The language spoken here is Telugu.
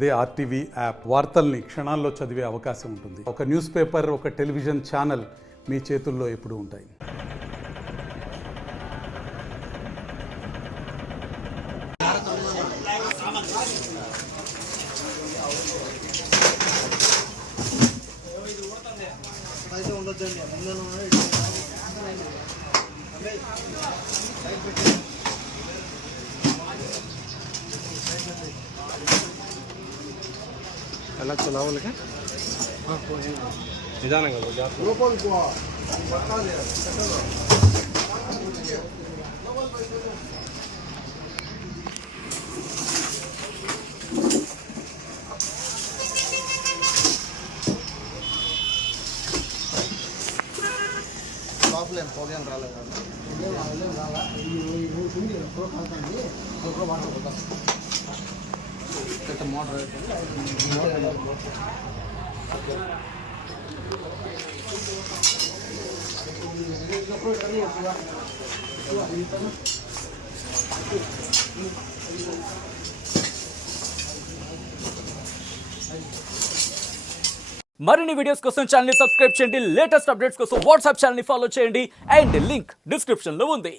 అదే ఆర్టీవీ యాప్ వార్తల్ని క్షణాల్లో చదివే అవకాశం ఉంటుంది. ఒక న్యూస్ పేపర్, ఒక టెలివిజన్ ఛానల్ మీ చేతుల్లో ఎప్పుడూ ఉంటాయి. अलग चलाओ लेकिन निदान మరిన్ని వీడియోస్ కోసం ఛానల్ ని సబ్స్క్రైబ్ చేయండి. లేటెస్ట్ అప్డేట్స్ కోసం వాట్సాప్ ఛానల్ ని ఫాలో చేయండి. అండ్ లింక్ డిస్క్రిప్షన్ లో ఉంది.